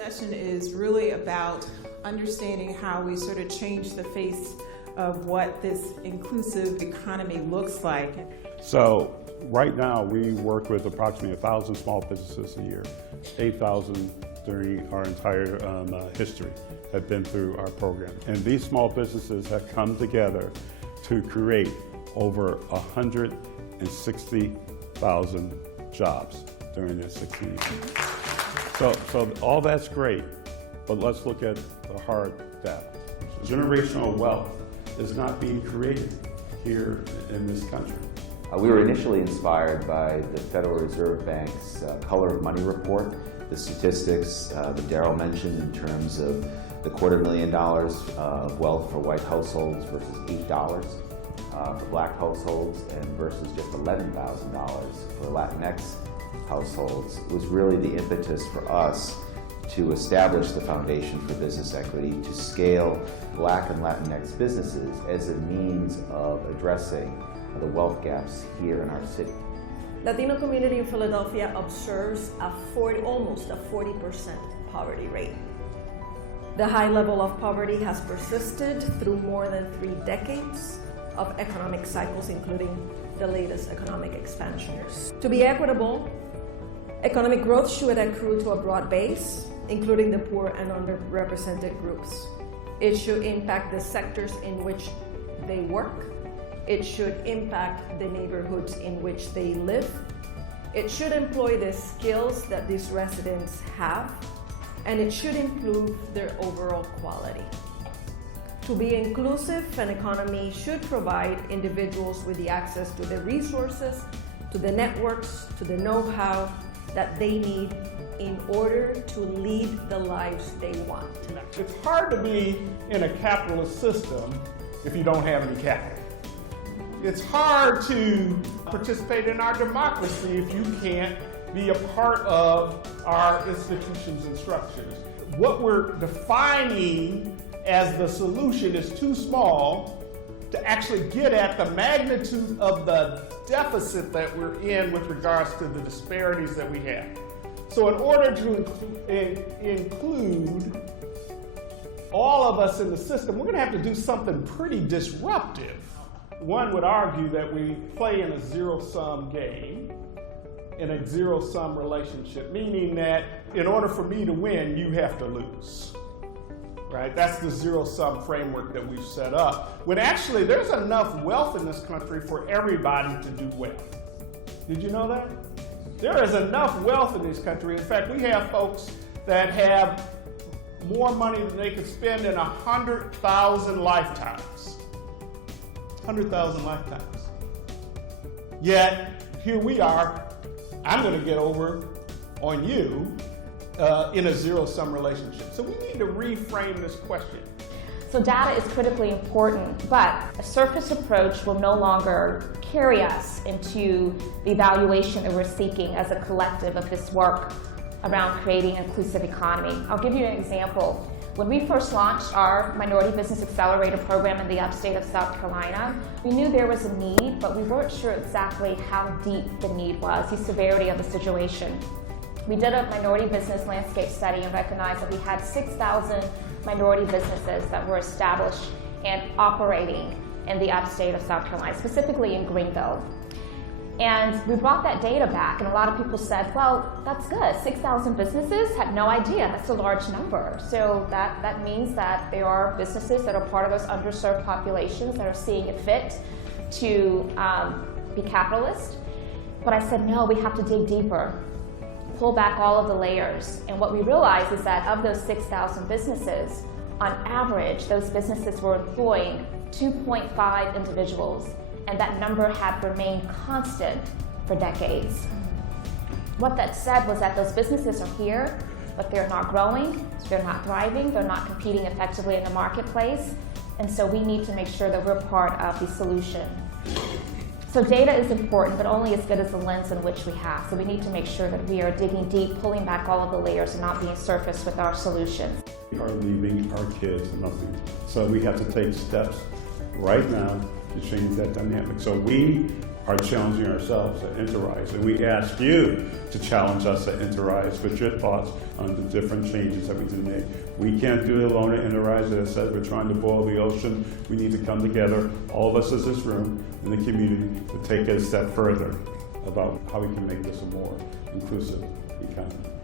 session is really about understanding how we sort of change the face of what this inclusive economy looks like. So right now we work with approximately 1,000 small businesses a year. 8,000 during our entire history have been through our program. And these small businesses have come together to create over 160,000 jobs during this 16 years. So all that's great, but let's look at the hard data. Generational wealth is not being created here in this country. We were initially inspired by the Federal Reserve Bank's Color of Money report, the statistics that Darrell mentioned in terms of the $250,000 of wealth for white households versus $8 for black households and versus just $11,000 for Latinx households. It was really the impetus for us to establish the Foundation for Business Equity to scale black and Latinx businesses as a means of addressing the wealth gaps here in our city. Latino community in Philadelphia observes almost a 40% poverty rate. The high level of poverty has persisted through more than 3 decades of economic cycles, including the latest economic expansions. To be equitable, economic growth should accrue to a broad base, including the poor and underrepresented groups. It should impact the sectors in which they work. It should impact the neighborhoods in which they live. It should employ the skills that these residents have, and it should improve their overall quality. To be inclusive, an economy should provide individuals with the access to the resources, to the networks, to the know-how that they need in order to lead the lives they want. It's hard to be in a capitalist system if you don't have any capital. It's hard to participate in our democracy if you can't be a part of our institutions and structures. What we're defining as the solution is too small to actually get at the magnitude of the deficit that we're in with regards to the disparities that we have. So in order to include all of us in the system, we're going to have to do something pretty disruptive. One would argue that we play in a zero-sum game, in a zero-sum relationship, meaning that in order for me to win, you have to lose. Right? That's the zero-sum framework that we've set up. When actually there's enough wealth in this country for everybody to do well. Did you know that? There is enough wealth in this country. In fact, we have folks that have more money than they could spend in 100,000 lifetimes. 100,000 lifetimes. Yet, here we are, I'm going to get over on you in a zero-sum relationship. So we need to reframe this question. So data is critically important, but a surface approach will no longer carry us into the evaluation that we're seeking as a collective of this work around creating an inclusive economy. I'll give you an example. When we first launched our Minority Business Accelerator program in the upstate of South Carolina, we knew there was a need, but we weren't sure exactly how deep the need was, the severity of the situation. We did a minority business landscape study and recognized that we had 6,000 minority businesses that were established and operating in the upstate of South Carolina, specifically in Greenville. And we brought that data back, and a lot of people said, well, that's good. 6,000 businesses? Had no idea. That's a large number. So that means that there are businesses that are part of those underserved populations that are seeing it fit to be capitalist. But I said, no, we have to dig deeper, pull back all of the layers. And what we realized is that of those 6,000 businesses, on average, those businesses were employing 2.5 individuals. And that number had remained constant for decades. What that said was that those businesses are here, but they're not growing, they're not thriving, they're not competing effectively in the marketplace, and so we need to make sure that we're part of the solution. So data is important, but only as good as the lens in which we have. So we need to make sure that we are digging deep, pulling back all of the layers, and not being surface with our solutions. We are leaving our kids nothing. So we have to take steps right now to change that dynamic. So we are challenging ourselves at Interise, and we ask you to challenge us at Interise with your thoughts on the different changes that we can make. We can't do it alone at Interise. As I said, we're trying to boil the ocean. We need to come together, all of us in this room, in the community, to take it a step further about how we can make this a more inclusive economy.